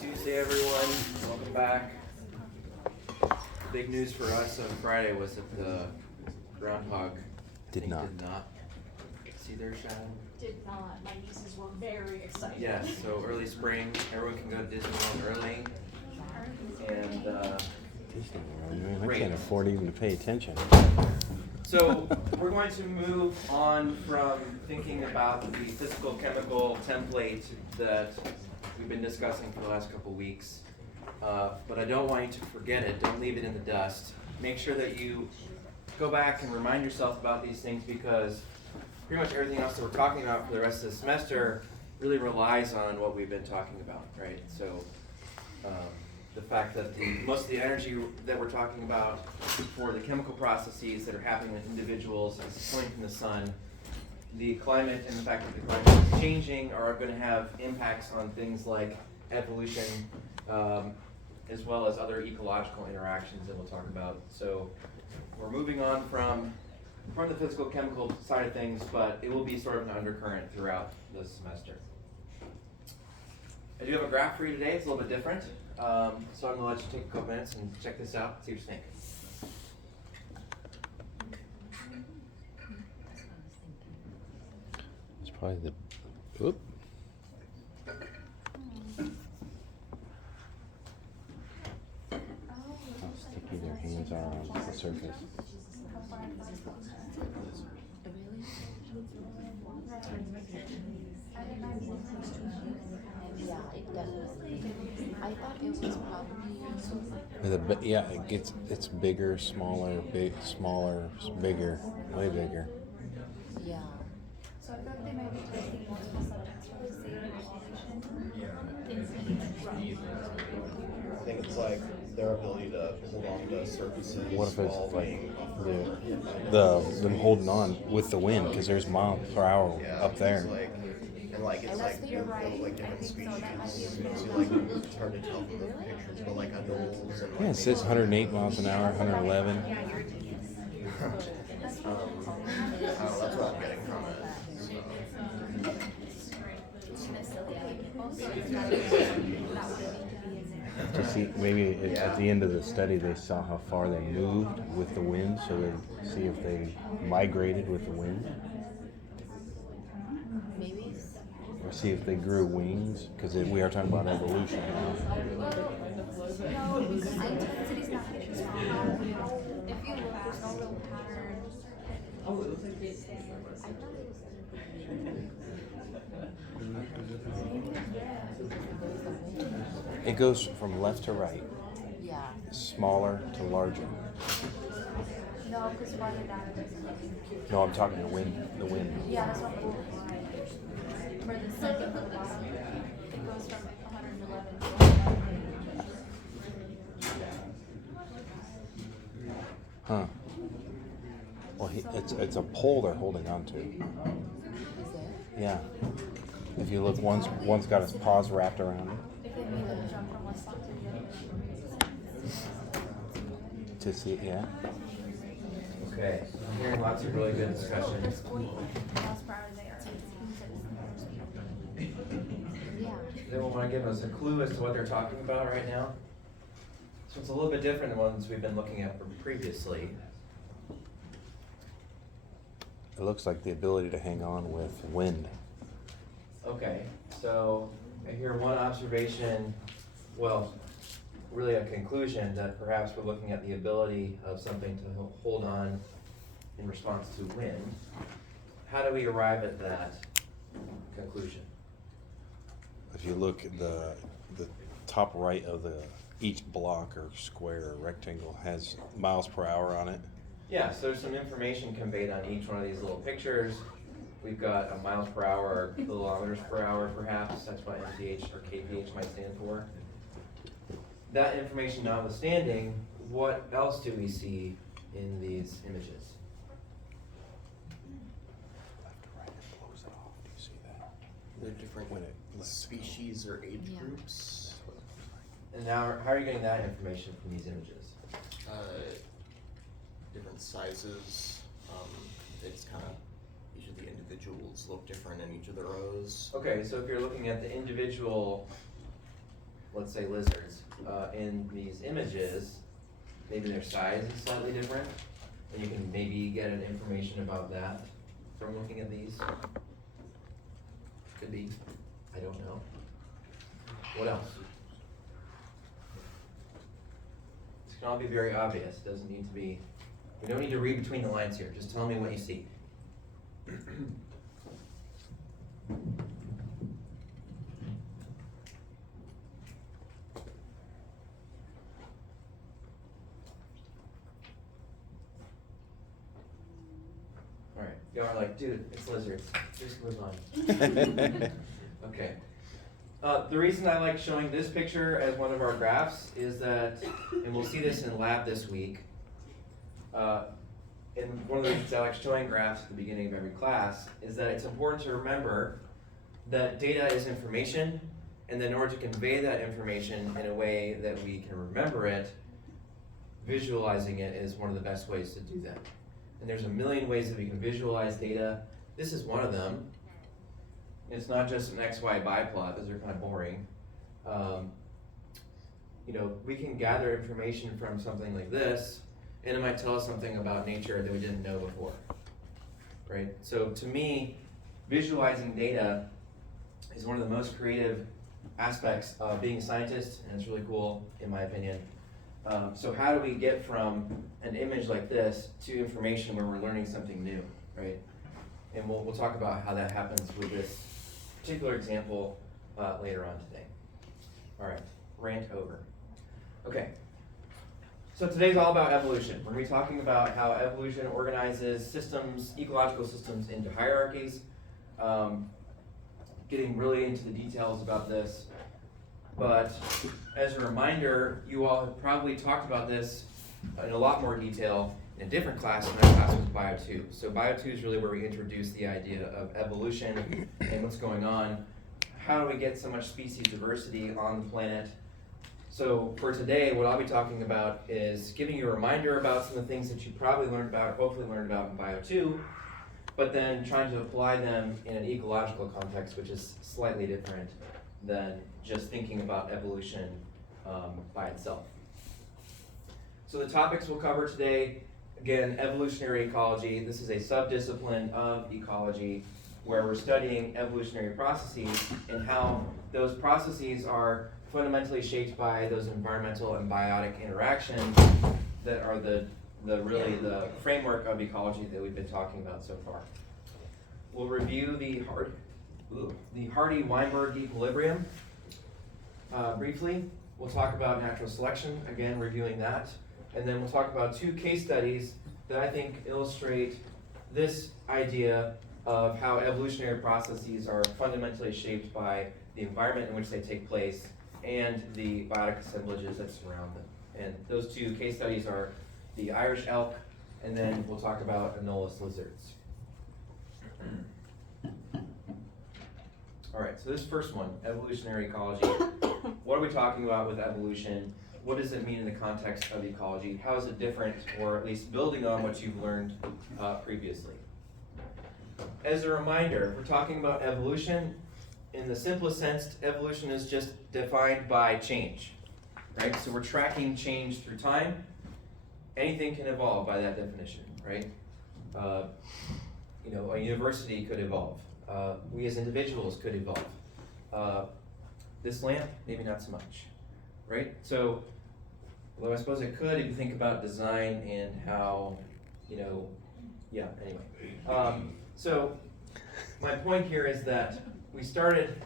Tuesday, everyone. Welcome back. Big news for us on Friday was that the groundhog Did not see their shadow. Did not. My nieces were very excited. Yes, so early spring, everyone can go to Disneyland early. And I great. can't afford even to pay attention. So we're going to move on from thinking about the physical chemical template that we've been discussing for the last couple weeks. But I don't want you to forget it. Don't leave it in the dust. Make sure that you go back and remind yourself about these things, because pretty much everything else that we're talking about for the rest of the semester really relies on what we've been talking about, right? So the fact that most of the energy that we're talking about for the chemical processes that are happening with individuals is coming from the sun. The climate and the fact that the climate is changing are going to have impacts on things like evolution, as well as other ecological interactions that we'll talk about. So we're moving on from the physical chemical side of things, but it will be sort of an undercurrent throughout the semester. I do have a graph for you today. It's a little bit different. So I'm going to let you take a couple minutes and check this out, see what you think. It's probably the, oop. How sticky their hands are on the surface. Yeah, it definitely. I thought it was probably. Yeah, it's bigger, smaller, smaller, bigger, way bigger. Yeah. So I thought they might be testing multiple subjects for the same equation. I think it's like their ability to hold on to surfaces. What if it's while like being off them holding on with the wind, because there's miles per hour up there. It's like different species. So like it's hard to tell from the pictures, but like anoles and Yeah, it says 108 miles an hour, 111. that's what I'm getting from it. To see, maybe at the end of the study they saw how far they moved with the wind, so they see if they migrated with the wind. Maybe. Oh, Or see if they grew wings, because we are talking about evolution now. No, because the intensity's not getting stronger. If you look, there's no real pattern. It goes from left to right, Yeah. smaller to larger. No, because farther down it doesn't. No, I'm talking the wind. The wind. Yeah, that's what I'm saying. For the second from the bottom, it goes from 111 to 111. Huh. Well, it's a pole they're holding on to. Is there? Yeah. If you look, one's got his paws wrapped around If they made them jump from one spot to the it to see it. Yeah. Okay, I'm hearing lots of really good discussion. There's 40 miles per hour there. Yeah. They will want to give us a clue as to what they're talking about right now. So it's a little bit different than ones we've been looking at from previously. It looks like the ability to hang on with wind. Okay, so I hear one observation, well, really a conclusion that perhaps we're looking at the ability of something to hold on in response to wind. How do we arrive at that conclusion? If you look at the top right of each block or square or rectangle has miles per hour on it. Yeah, so there's some information conveyed on each one of these little pictures. We've got a miles per hour or kilometers per hour perhaps. That's what MPH or kph might stand for. That information notwithstanding, what else do we see in these images? Left to right, it blows it off. Do you see that? They're different species or age Yeah. groups. And now, how are you getting that information from these images? Different sizes. It's kind of each of the individuals look different in each of the rows. Okay, so if you're looking at the individual let's say lizards, in these images, maybe their size is slightly different, and you can maybe get an information about that from looking at these. Could be, I don't know. What else? This can all be very obvious, doesn't need to be, we don't need to read between the lines here, just tell me what you see. Alright, y'all are like, dude, it's lizards, just move on. Okay. The reason I like showing this picture as one of our graphs is that, and we'll see this in lab this week, and one of the reasons I like showing graphs at the beginning of every class is that it's important to remember that data is information, and then in order to convey that information in a way that we can remember it, visualizing it is one of the best ways to do that. And there's a million ways that we can visualize data. This is one of them. It's not just an XY biplot, those are kind of boring. You know, we can gather information from something like this, and it might tell us something about nature that we didn't know before, right? So to me, visualizing data is one of the most creative aspects of being a scientist, and it's really cool, in my opinion. So how do we get from an image like this to information where we're learning something new, right? And we'll talk about how that happens with this particular example later on today. All right, rant over. Okay, so today's all about evolution. We're going to be talking about how evolution organizes systems, ecological systems, into hierarchies. Getting really into the details about this. But as a reminder, you all have probably talked about this in a lot more detail in a different class, and that class was Bio 2. So Bio 2 is really where we introduce the idea of evolution and what's going on. How do we get so much species diversity on the planet? So for today, what I'll be talking about is giving you a reminder about some of the things that you probably learned about, or hopefully learned about in Bio 2, but then trying to apply them in an ecological context, which is slightly different than just thinking about evolution by itself. So the topics we'll cover today, again, evolutionary ecology. This is a subdiscipline of ecology where we're studying evolutionary processes and how those processes are fundamentally shaped by those environmental and biotic interactions that are the framework of ecology that we've been talking about so far. We'll review the Hardy-Weinberg equilibrium briefly. We'll talk about natural selection, again reviewing that, and then we'll talk about two case studies that I think illustrate this idea of how evolutionary processes are fundamentally shaped by the environment in which they take place and the biotic assemblages that surround them. And those two case studies are the Irish elk, and then we'll talk about Anolis lizards. All right, so this first one, evolutionary ecology. What are we talking about with evolution? What does it mean in the context of ecology? How is it different, or at least building on what you've learned previously? As a reminder, we're talking about evolution. In the simplest sense, evolution is just defined by change, right? So we're tracking change through time. Anything can evolve by that definition, right? You know, a university could evolve. We as individuals could evolve. This lamp, maybe not so much, right? So, although I suppose it could if you think about design and how, you know, yeah, anyway. So, my point here is that we started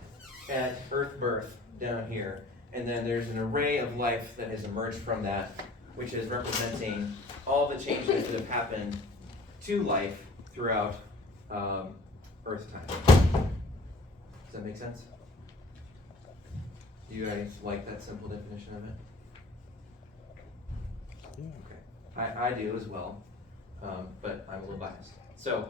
at Earth birth down here, and then there's an array of life that has emerged from that, which is representing all the changes that have happened to life throughout Earth time. Does that make sense? Do you guys like that simple definition of it? Yeah. Okay, I do as well, but I'm a little biased. So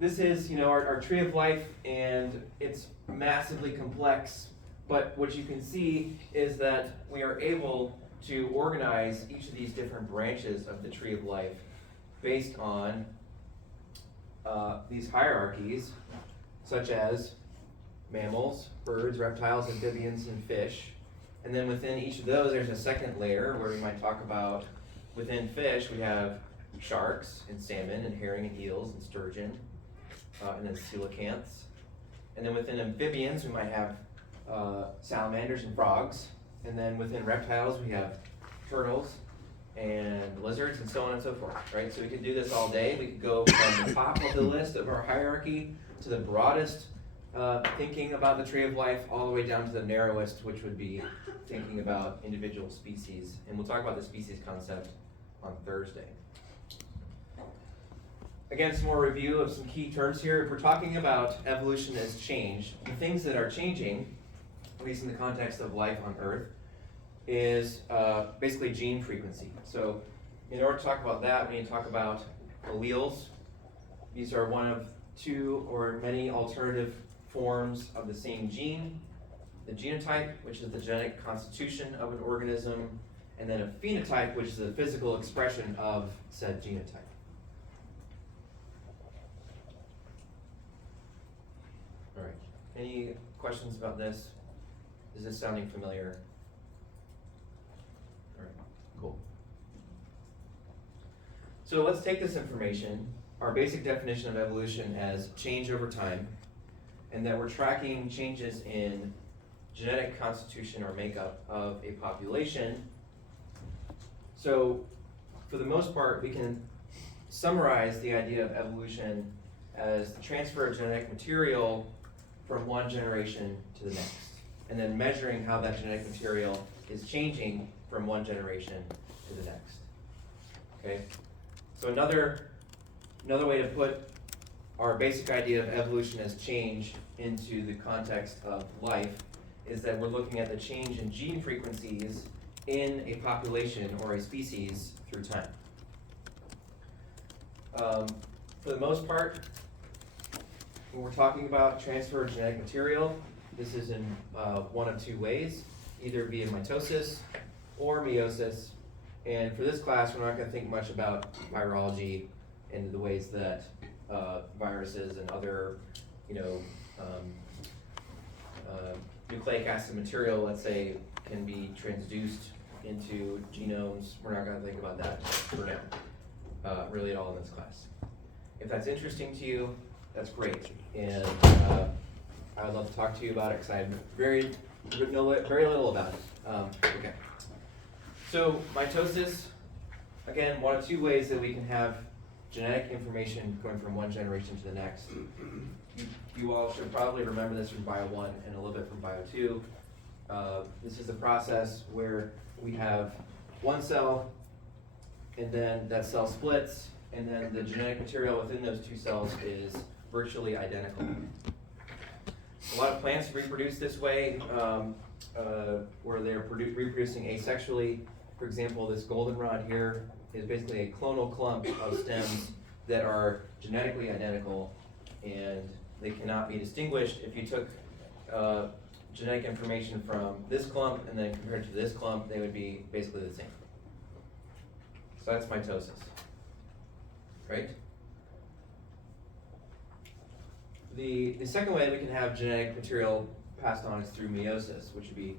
this is, you know, our tree of life, and it's massively complex, but what you can see is that we are able to organize each of these different branches of the tree of life based on these hierarchies, such as mammals, birds, reptiles, amphibians, and fish. And then within each of those, there's a second layer where we might talk about, within fish, we have sharks and salmon and herring and eels and sturgeon, and then coelacanths. And then within amphibians, we might have salamanders and frogs. And then within reptiles, we have turtles and lizards and so on and so forth, right? So we could do this all day. We could go from the top of the list of our hierarchy to the broadest thinking about the tree of life, all the way down to the narrowest, which would be thinking about individual species. And we'll talk about the species concept on Thursday. Again, some more review of some key terms here. If we're talking about evolution as change, the things that are changing, at least in the context of life on Earth, is basically gene frequency. So in order to talk about that, we need to talk about alleles. These are one of two or many alternative forms of the same gene. The genotype, which is the genetic constitution of an organism, and then a phenotype, which is the physical expression of said genotype. All right, any questions about this? Is this sounding familiar? All right, cool. So let's take this information, our basic definition of evolution as change over time, and that we're tracking changes in genetic constitution or makeup of a population. So for the most part, we can summarize the idea of evolution as the transfer of genetic material from one generation to the next, and then measuring how that genetic material is changing from one generation to the next. Okay? So another way to put our basic idea of evolution as change into the context of life is that we're looking at the change in gene frequencies in a population or a species through time. For the most part, when we're talking about transfer of genetic material, this is in one of two ways, either via mitosis or meiosis. And for this class, we're not going to think much about virology and the ways that viruses and other, nucleic acid material, let's say, can be transduced into genomes. We're not going to think about that for now, really at all in this class. If that's interesting to you, that's great, and I would love to talk to you about it because I know very little about it. Okay. So mitosis, again, one of two ways that we can have genetic information going from one generation to the next. You all should probably remember this from Bio 1 and a little bit from Bio 2. This is a process where we have one cell, and then that cell splits, and then the genetic material within those two cells is virtually identical. A lot of plants reproduce this way, where they're reproducing asexually. For example, this goldenrod here is basically a clonal clump of stems that are genetically identical, and they cannot be distinguished. If you took genetic information from this clump and then compared to this clump, they would be basically the same. So that's mitosis, right? The second way that we can have genetic material passed on is through meiosis, which would be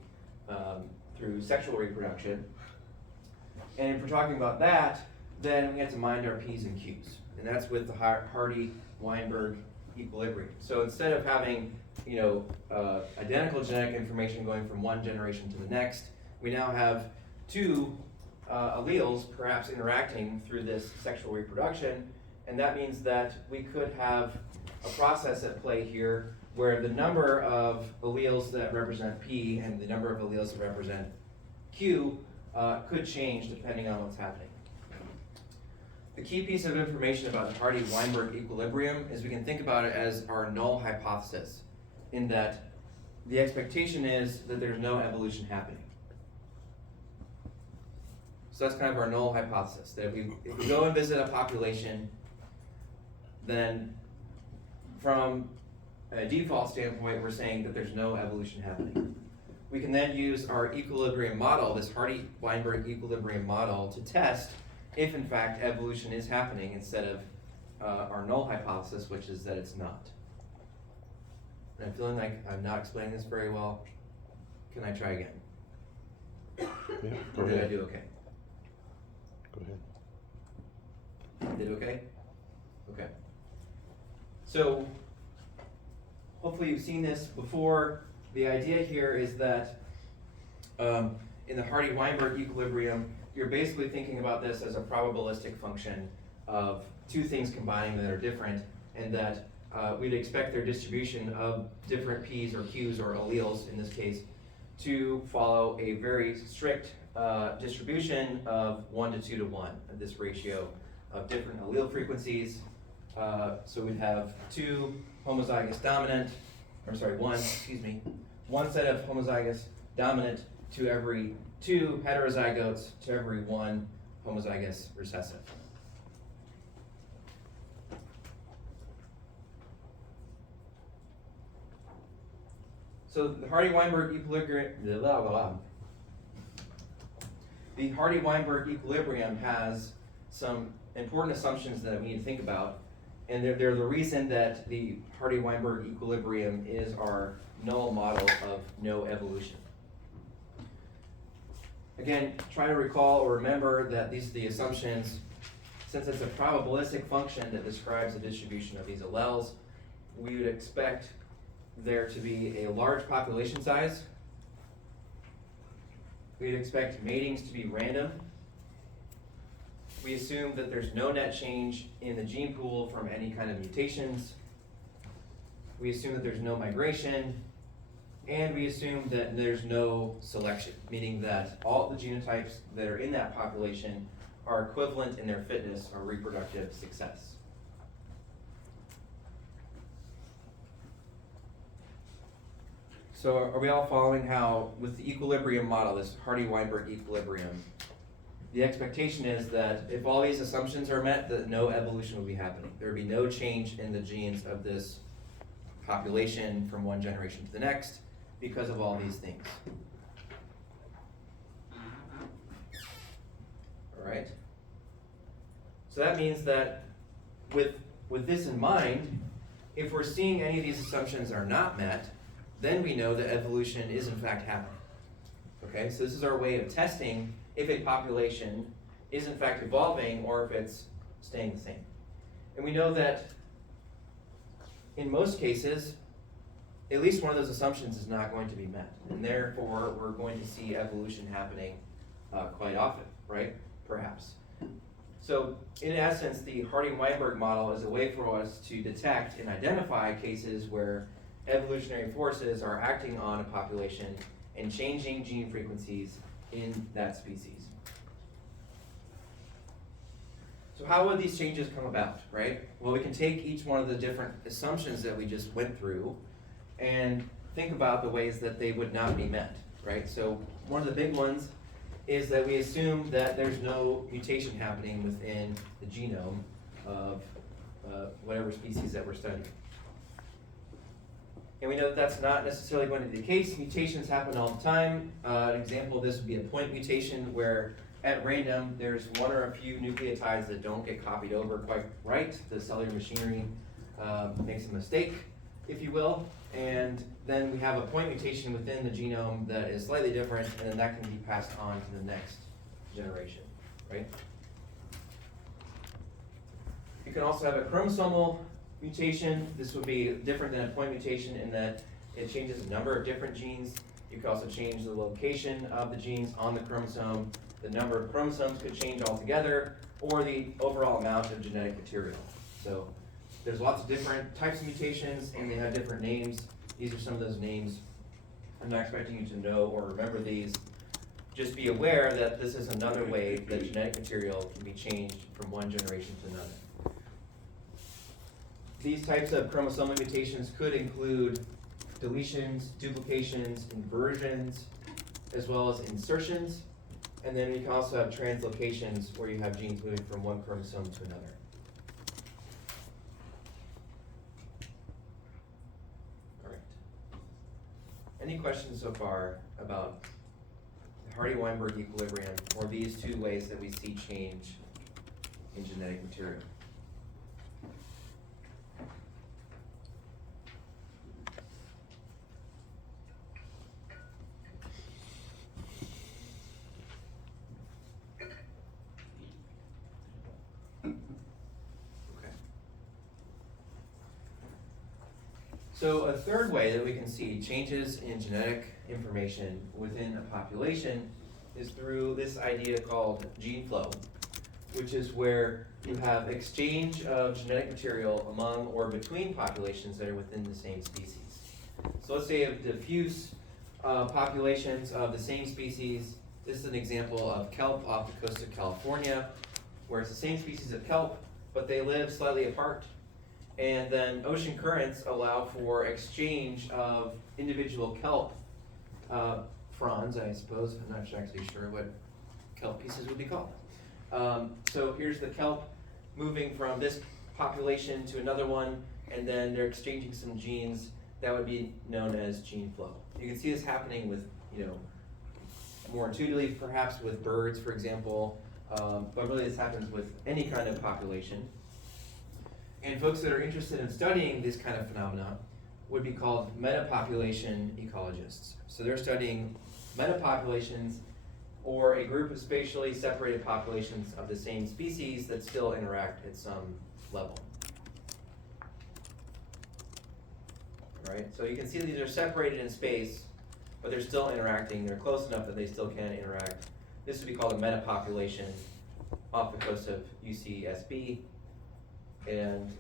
through sexual reproduction. And if we're talking about that, then we have to mind our P's and Q's. And that's with the Hardy-Weinberg equilibrium. So instead of having identical genetic information going from one generation to the next, we now have two alleles perhaps interacting through this sexual reproduction. And that means that we could have a process at play here where the number of alleles that represent P and the number of alleles that represent Q could change depending on what's happening. The key piece of information about the Hardy-Weinberg equilibrium is we can think about it as our null hypothesis, in that the expectation is that there's no evolution happening. So that's kind of our null hypothesis, that if we go and visit a population, then from a default standpoint, we're saying that there's no evolution happening. We can then use our equilibrium model, this Hardy-Weinberg equilibrium model, to test if in fact evolution is happening instead of our null hypothesis, which is that it's not. And I'm feeling like I'm not explaining this very well. Can I try again? Yeah, go Or did I ahead. do okay? Go ahead. Did okay? Okay. So, hopefully you've seen this before. The idea here is that in the Hardy-Weinberg equilibrium, you're basically thinking about this as a probabilistic function of two things combining that are different, and that we'd expect their distribution of different P's or Q's or alleles, in this case, to follow a very strict distribution of 1 to 2 to 1, this ratio of different allele frequencies. So we'd have one set of homozygous dominant to every 2 heterozygotes to every 1 homozygous recessive. So the Hardy-Weinberg equilibrium has some important assumptions that we need to think about, and they're the reason that the Hardy-Weinberg equilibrium is our null model of no evolution. Again, try to recall or remember that these are the assumptions. Since it's a probabilistic function that describes the distribution of these alleles, we would expect there to be a large population size. We'd expect matings to be random. We assume that there's no net change in the gene pool from any kind of mutations. We assume that there's no migration. And we assume that there's no selection, meaning that all the genotypes that are in that population are equivalent in their fitness or reproductive success. So are we all following how, with the equilibrium model, this Hardy-Weinberg equilibrium, the expectation is that if all these assumptions are met, that no evolution will be happening. There will be no change in the genes of this population from one generation to the next because of all these things. All right? So that means that with this in mind, if we're seeing any of these assumptions are not met, then we know that evolution is in fact happening. Okay, so this is our way of testing if a population is in fact evolving or if it's staying the same. And we know that in most cases, at least one of those assumptions is not going to be met. And therefore, we're going to see evolution happening quite often, right? Perhaps. So in essence, the Hardy-Weinberg model is a way for us to detect and identify cases where evolutionary forces are acting on a population and changing gene frequencies in that species. So how would these changes come about, right? Well, we can take each one of the different assumptions that we just went through and think about the ways that they would not be met, right? So one of the big ones is that we assume that there's no mutation happening within the genome of whatever species that we're studying. And we know that that's not necessarily going to be the case. Mutations happen all the time. An example of this would be a point mutation where at random there's one or a few nucleotides that don't get copied over quite right. The cellular machinery makes a mistake, if you will. And then we have a point mutation within the genome that is slightly different, and then that can be passed on to the next generation, right? You can also have a chromosomal mutation. This would be different than a point mutation in that it changes a number of different genes. You could also change the location of the genes on the chromosome. The number of chromosomes could change altogether, or the overall amount of genetic material. So there's lots of different types of mutations, and they have different names. These are some of those names. I'm not expecting you to know or remember these. Just be aware that this is another way that genetic material can be changed from one generation to another. These types of chromosomal mutations could include deletions, duplications, inversions, as well as insertions. And then you can also have translocations where you have genes moving from one chromosome to another. All right. Any questions so far about the Hardy-Weinberg equilibrium or these two ways that we see change in genetic material? So a third way that we can see changes in genetic information within a population is through this idea called gene flow, which is where you have exchange of genetic material among or between populations that are within the same species. So let's say you have diffuse populations of the same species. This is an example of kelp off the coast of California, where it's the same species of kelp, but they live slightly apart. And then ocean currents allow for exchange of individual kelp fronds, I suppose. I'm not actually sure what kelp pieces would be called. So here's the kelp moving from this population to another one, and then they're exchanging some genes that would be known as gene flow. You can see this happening with, more intuitively perhaps with birds, for example, but really this happens with any kind of population. And folks that are interested in studying this kind of phenomena would be called metapopulation ecologists. So they're studying metapopulations, or a group of spatially separated populations of the same species that still interact at some level. Right? So you can see that these are separated in space, but they're still interacting. They're close enough that they still can interact. This would be called a metapopulation off the coast of UCSB. And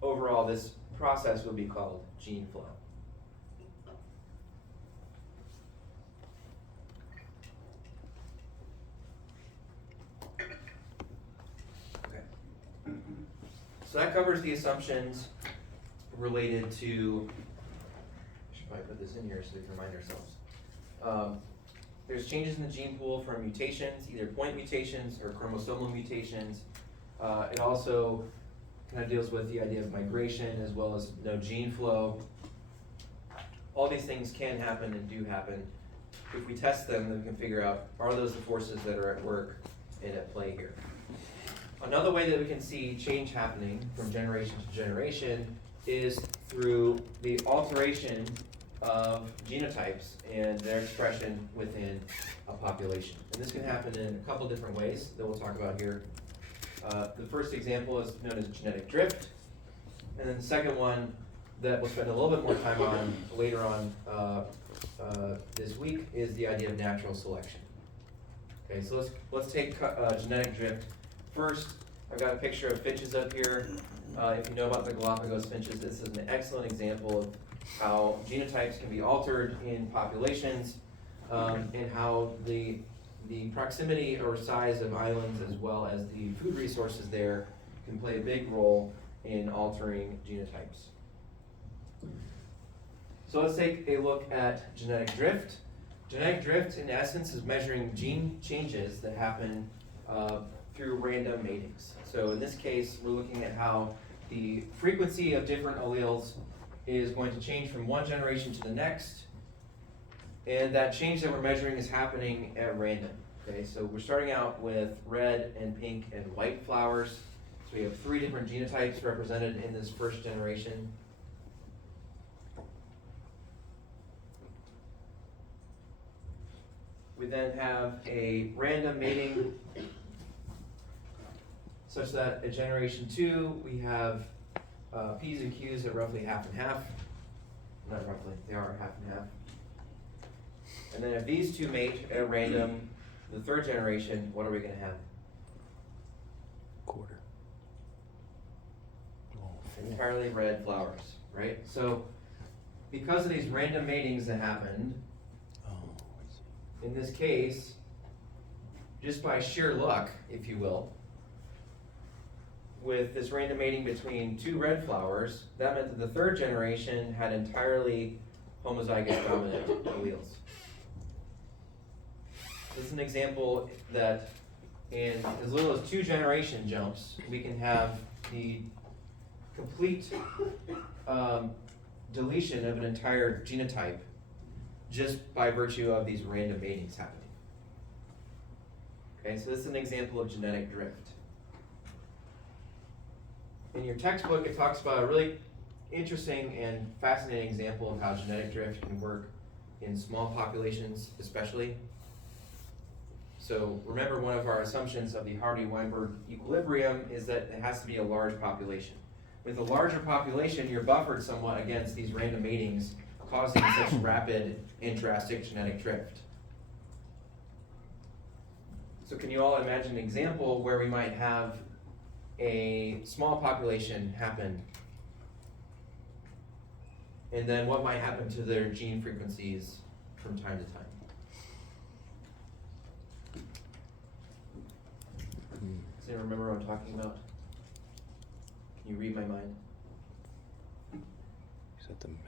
overall, this process would be called gene flow. Okay. So that covers the assumptions related to, I should probably put this in here so we can remind ourselves. There's changes in the gene pool from mutations, either point mutations or chromosomal mutations. It also kind of deals with the idea of migration as well as no gene flow. All these things can happen and do happen. If we test them, then we can figure out, are those the forces that are at work and at play here? Another way that we can see change happening from generation to generation is through the alteration of genotypes and their expression within a population. And this can happen in a couple different ways that we'll talk about here. The first example is known as genetic drift. And then the second one that we'll spend a little bit more time on later on this week is the idea of natural selection. Okay, so let's take genetic drift first. I've got a picture of finches up here. If you know about the Galapagos finches, this is an excellent example of how genotypes can be altered in populations, and how the proximity or size of islands as well as the food resources there can play a big role in altering genotypes. So let's take a look at genetic drift. Genetic drift, in essence, is measuring gene changes that happen through random matings. So in this case, we're looking at how the frequency of different alleles is going to change from one generation to the next, and that change that we're measuring is happening at random. Okay, so we're starting out with red and pink and white flowers. So we have 3 different genotypes represented in this first generation. We then have a random mating such that at generation 2 we have P's and Q's at roughly half and half. Not roughly, they are half and half. And then if these two mate at random, the third generation, what are we going to have? Quarter. Entirely red flowers, right? So because of these random matings that happened, in this case, just by sheer luck, if you will, with this random mating between 2 red flowers, that meant that the third generation had entirely homozygous dominant alleles. This is an example that in as little as 2 generation jumps, we can have the complete deletion of an entire genotype just by virtue of these random matings happening. Okay, so this is an example of genetic drift. In your textbook, it talks about a really interesting and fascinating example of how genetic drift can work in small populations especially. So remember, one of our assumptions of the Hardy-Weinberg equilibrium is that it has to be a large population. With a larger population, you're buffered somewhat against these random matings, causing such rapid and drastic genetic drift. So can you all imagine an example where we might have a small population happen? And then what might happen to their gene frequencies from time to time? Does anyone remember what I'm talking about? Can you read my mind? Is that the medic?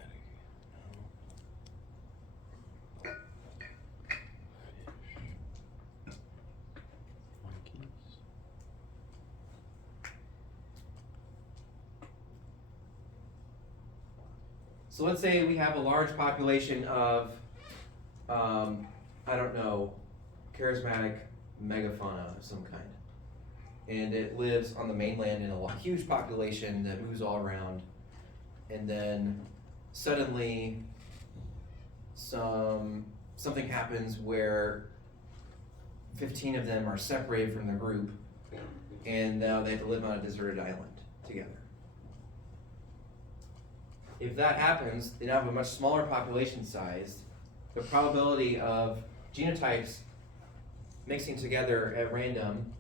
No. Fish. Monkeys. So let's say we have a large population of, I don't know, charismatic megafauna of some kind. And it lives on the mainland in a huge population that moves all around. And then suddenly something happens where 15 of them are separated from the group, and now they have to live on a deserted island together. If that happens, they now have a much smaller population size. The probability of genotypes mixing together at random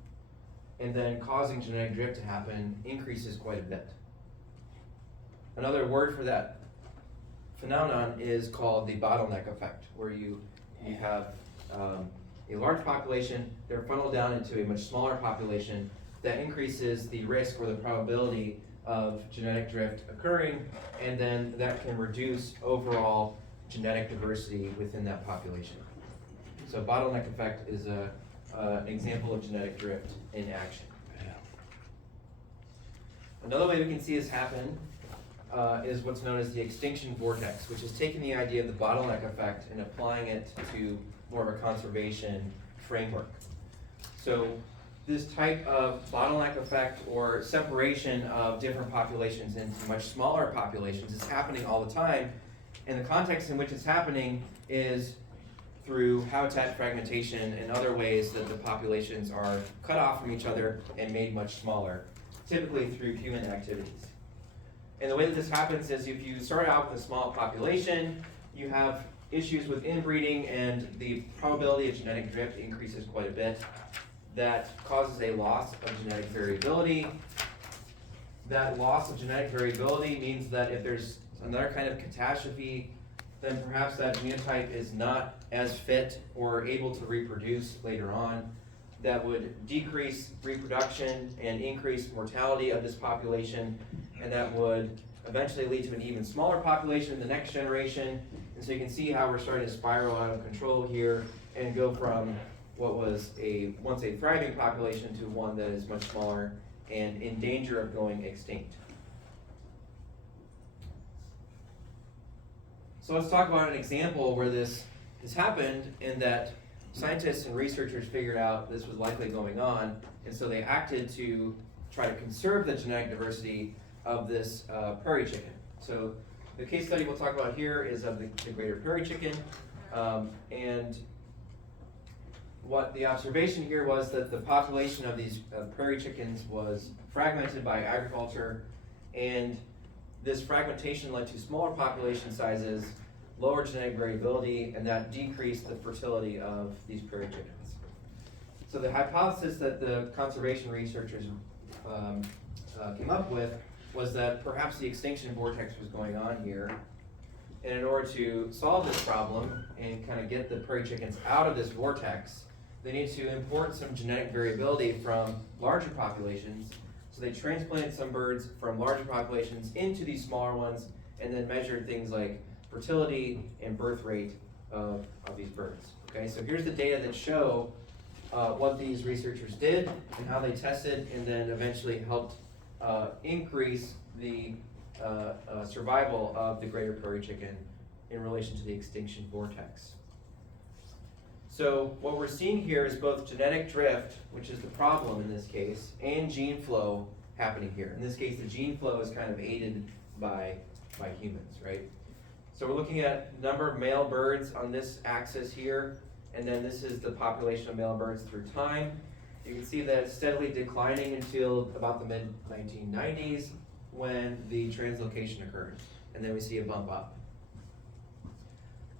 and then causing genetic drift to happen increases quite a bit. Another word for that phenomenon is called the bottleneck effect, where you have a large population, they're funneled down into a much smaller population that increases the risk or the probability of genetic drift occurring, and then that can reduce overall genetic diversity within that population. So bottleneck effect is an example of genetic drift in action. Another way we can see this happen is what's known as the extinction vortex, which is taking the idea of the bottleneck effect and applying it to more of a conservation framework. So this type of bottleneck effect or separation of different populations into much smaller populations is happening all the time, and the context in which it's happening is through habitat fragmentation and other ways that the populations are cut off from each other and made much smaller, typically through human activities. And the way that this happens is if you start out with a small population, you have issues with inbreeding and the probability of genetic drift increases quite a bit. That causes a loss of genetic variability. That loss of genetic variability means that if there's another kind of catastrophe, then perhaps that genotype is not as fit or able to reproduce later on. That would decrease reproduction and increase mortality of this population, and that would eventually lead to an even smaller population in the next generation. And so you can see how we're starting to spiral out of control here and go from what was once a thriving population to one that is much smaller and in danger of going extinct. So let's talk about an example where this has happened and that scientists and researchers figured out this was likely going on, and so they acted to try to conserve the genetic diversity of this prairie chicken. So the case study we'll talk about here is of the greater prairie chicken, and what the observation here was that the population of these prairie chickens was fragmented by agriculture, and this fragmentation led to smaller population sizes, lower genetic variability, and that decreased the fertility of these prairie chickens. So the hypothesis that the conservation researchers came up with was that perhaps the extinction vortex was going on here, and in order to solve this problem and kind of get the prairie chickens out of this vortex, they needed to import some genetic variability from larger populations. So they transplanted some birds from larger populations into these smaller ones and then measured things like fertility and birth rate of these birds. Okay, so here's the data that show what these researchers did and how they tested and then eventually helped increase the survival of the greater prairie chicken in relation to the extinction vortex. So what we're seeing here is both genetic drift, which is the problem in this case, and gene flow happening here. In this case, the gene flow is kind of aided by humans, right? So we're looking at number of male birds on this axis here, and then this is the population of male birds through time. You can see that it's steadily declining until about the mid-1990s, when the translocation occurred, and then we see a bump up.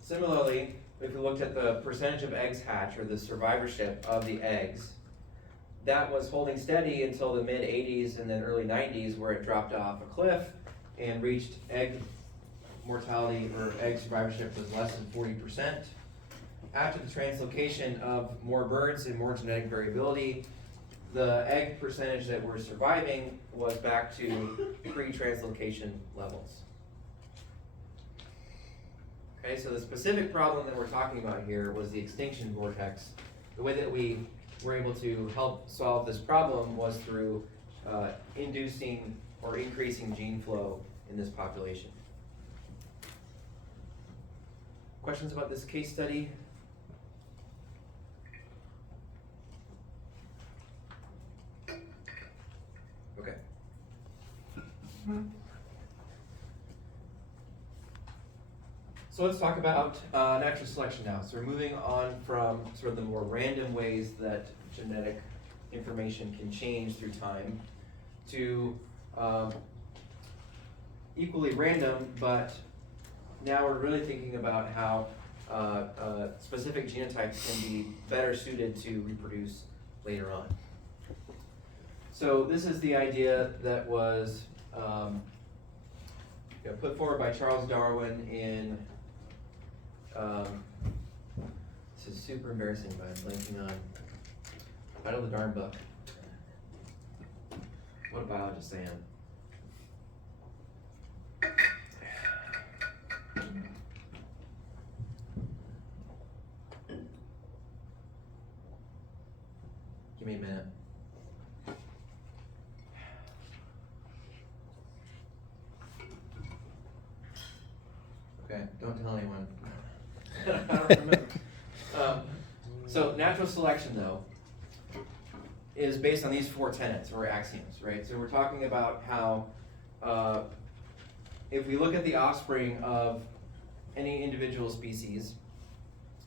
Similarly, if we looked at the percentage of eggs hatched, or the survivorship of the eggs, that was holding steady until the mid 80s and then early 90s, where it dropped off a cliff and reached egg mortality, or egg survivorship was less than 40%. After the translocation of more birds and more genetic variability, the egg percentage that were surviving was back to pre-translocation levels. Okay, so the specific problem that we're talking about here was the extinction vortex. The way that we were able to help solve this problem was through inducing or increasing gene flow in this population. Questions about this case study? Okay. So let's talk about natural selection now. So we're moving on from sort of the more random ways that genetic information can change through time to equally random, but now we're really thinking about how specific genotypes can be better suited to reproduce later on. So this is the idea that was put forward by Charles Darwin in, this is super embarrassing, but I'm blanking on the title of the darn book. What a biologist I am. Give me a minute. Okay, don't tell anyone. I don't remember. So natural selection, though, is based on these 4 tenets or axioms, right? So we're talking about how if we look at the offspring of any individual species,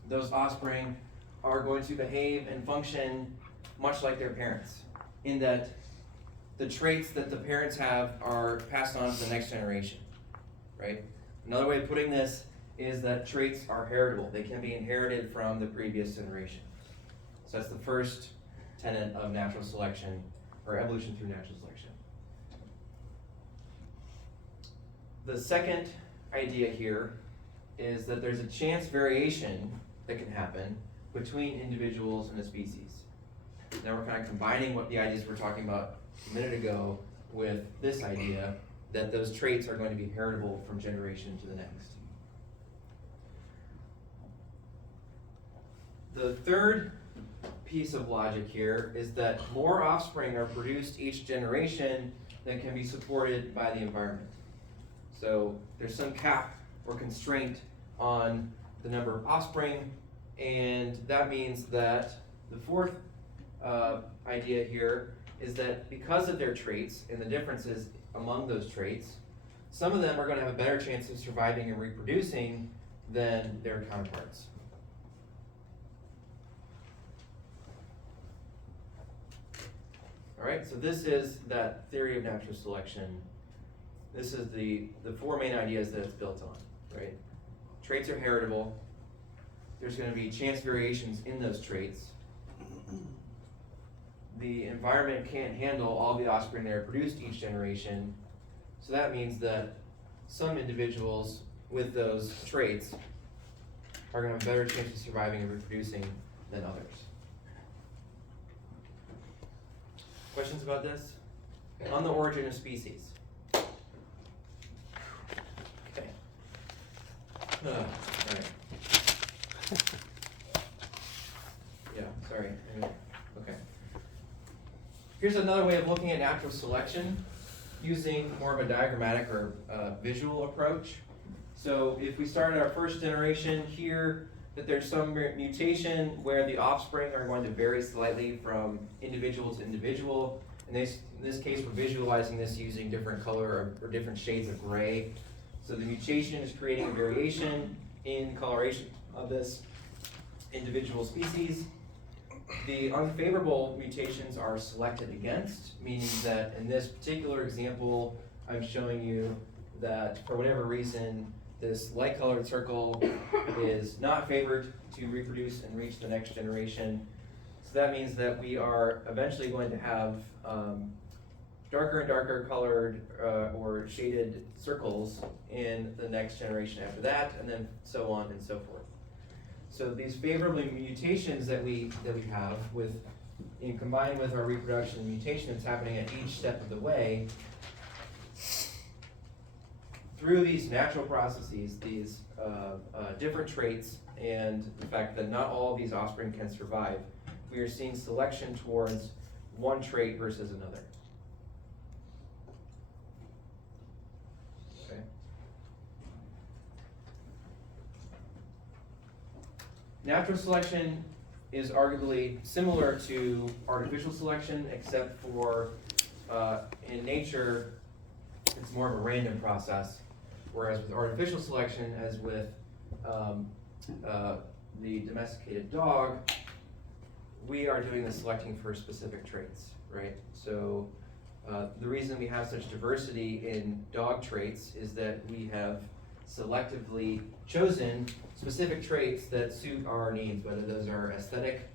those offspring are going to behave and function much like their parents, in that the traits that the parents have are passed on to the next generation, right? Another way of putting this is that traits are heritable. They can be inherited from the previous generation. So that's the first tenet of natural selection, or evolution through natural selection. The second idea here is that there's a chance variation that can happen between individuals in a species. Now we're kind of combining what the ideas we're talking about a minute ago with this idea that those traits are going to be heritable from generation to the next. The third piece of logic here is that more offspring are produced each generation than can be supported by the environment. So there's some cap or constraint on the number of offspring, and that means that the fourth idea here is that because of their traits and the differences among those traits, some of them are going to have a better chance of surviving and reproducing than their counterparts. All right, so this is that theory of natural selection. This is the 4 main ideas that it's built on, right? Traits are heritable. There's going to be chance variations in those traits. The environment can't handle all the offspring that are produced each generation. So that means that some individuals with those traits are going to have a better chance of surviving and reproducing than others. Questions about this? On the origin of species. Okay. All right. Yeah, sorry. Okay. Here's another way of looking at natural selection using more of a diagrammatic or visual approach. So if we start at our first generation here, that there's some mutation where the offspring are going to vary slightly from individual to individual. In this case, we're visualizing this using different color or different shades of gray. So the mutation is creating a variation in coloration of this individual species. The unfavorable mutations are selected against, meaning that in this particular example, I'm showing you that for whatever reason, this light colored circle is not favored to reproduce and reach the next generation. So that means that we are eventually going to have darker and darker colored or shaded circles in the next generation after that, and then so on and so forth. So these favorable mutations that we have combined with our reproduction and mutation that's happening at each step of the way, through these natural processes, these different traits, and the fact that not all of these offspring can survive, we are seeing selection towards one trait versus another. Okay. Natural selection is arguably similar to artificial selection, except for in nature, it's more of a random process. Whereas with artificial selection, as with the domesticated dog, we are doing the selecting for specific traits, right? So the reason we have such diversity in dog traits is that we have selectively chosen specific traits that suit our needs, whether those are aesthetic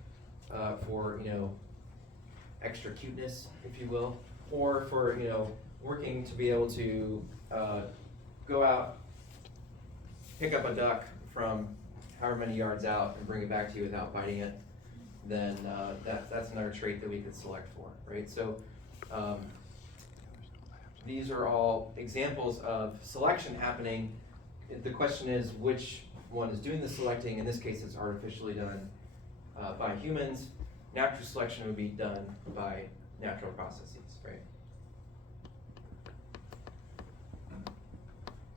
for, extra cuteness, if you will, or for, working to be able to go out, pick up a duck from however many yards out and bring it back to you without biting it, then that's another trait that we could select for, right? So these are all examples of selection happening. The question is which one is doing the selecting. In this case, it's artificially done by humans. Natural selection would be done by natural processes, right?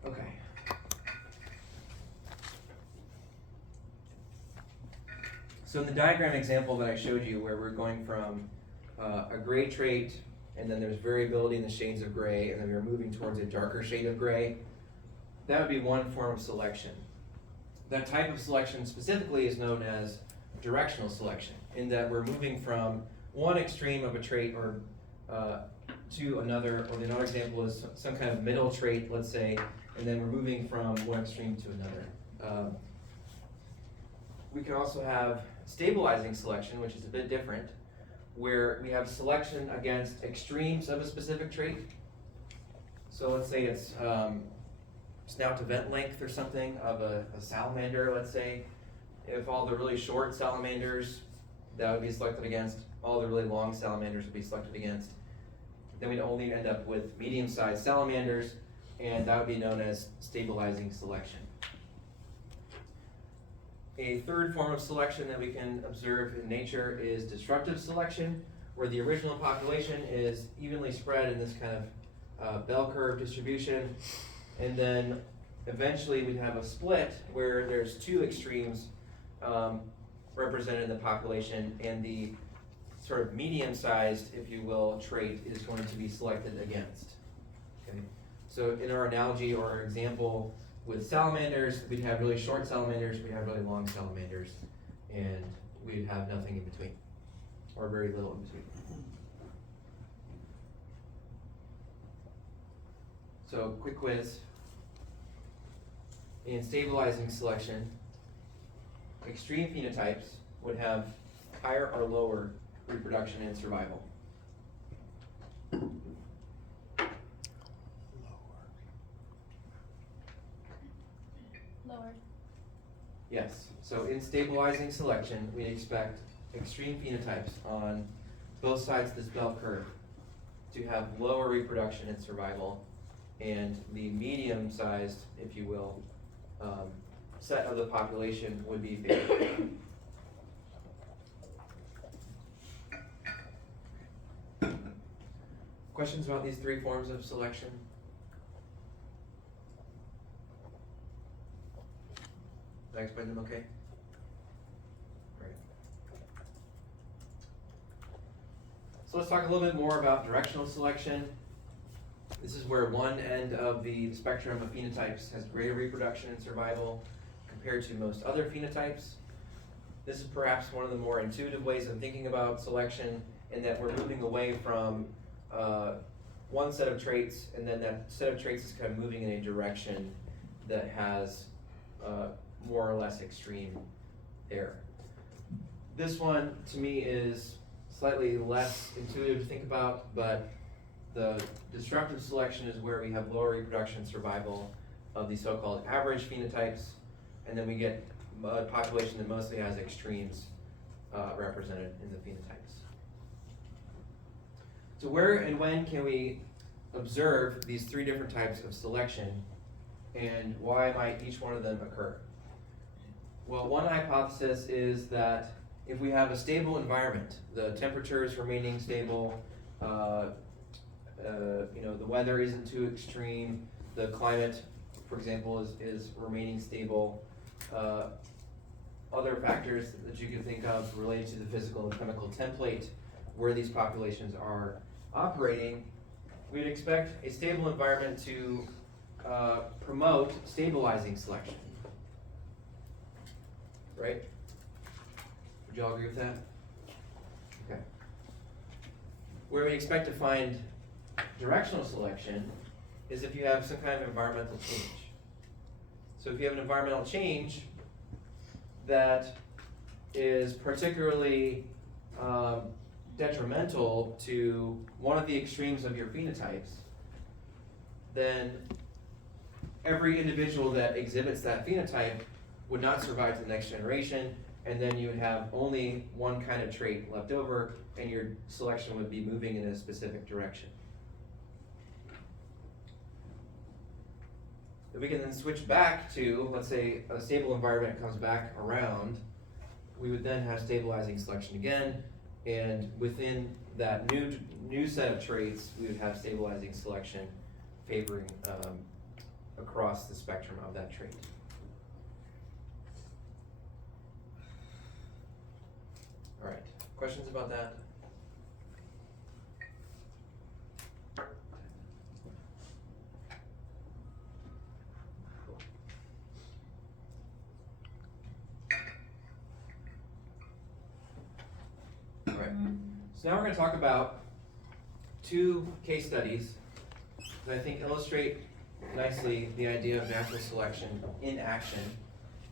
Okay. So in the diagram example that I showed you, where we're going from a gray trait, and then there's variability in the shades of gray, and then we're moving towards a darker shade of gray, that would be one form of selection. That type of selection specifically is known as directional selection, in that we're moving from one extreme of a trait or to another, or another example is some kind of middle trait, let's say, and then we're moving from one extreme to another. We can also have stabilizing selection, which is a bit different, where we have selection against extremes of a specific trait. So let's say it's snout to vent length or something of a salamander, let's say. If all the really short salamanders, that would be selected against, all the really long salamanders would be selected against. Then we'd only end up with medium-sized salamanders, and that would be known as stabilizing selection. A third form of selection that we can observe in nature is disruptive selection, where the original population is evenly spread in this kind of bell curve distribution, and then eventually we'd have a split where there's two extremes represented in the population, and the sort of medium-sized, if you will, trait is going to be selected against. Okay? So in our analogy or our example with salamanders, we'd have really short salamanders, we'd have really long salamanders, and we'd have nothing in between, or very little in between. So quick quiz. In stabilizing selection, extreme phenotypes would have higher or lower reproduction and survival. Lower. Yes, so in stabilizing selection, we expect extreme phenotypes on both sides of this bell curve to have lower reproduction and survival, and the medium-sized, if you will, set of the population would be favored. Questions about these three forms of selection? Did I explain them okay? Great. So let's talk a little bit more about directional selection. This is where one end of the spectrum of phenotypes has greater reproduction and survival compared to most other phenotypes. This is perhaps one of the more intuitive ways of thinking about selection, in that we're moving away from one set of traits, and then that set of traits is kind of moving in a direction that has more or less extreme error. This one, to me, is slightly less intuitive to think about, but the disruptive selection is where we have lower reproduction survival of the so-called average phenotypes, and then we get a population that mostly has extremes represented in the phenotypes. So where and when can we observe these three different types of selection, and why might each one of them occur? Well, one hypothesis is that if we have a stable environment, the temperature is remaining stable, the weather isn't too extreme, the climate, for example, is remaining stable, other factors that you can think of related to the physical and chemical template where these populations are operating, we'd expect a stable environment to promote stabilizing selection. Right? Would you all agree with that? Okay. Where we expect to find directional selection is if you have some kind of environmental change. So if you have an environmental change that is particularly detrimental to one of the extremes of your phenotypes, then every individual that exhibits that phenotype would not survive to the next generation, and then you would have only one kind of trait left over, and your selection would be moving in a specific direction. If we can then switch back to, let's say, a stable environment comes back around, we would then have stabilizing selection again, and within that new set of traits, we would have stabilizing selection favoring across the spectrum of that trait. All right, questions about that? All right, so now we're going to talk about two case studies that I think illustrate nicely the idea of natural selection in action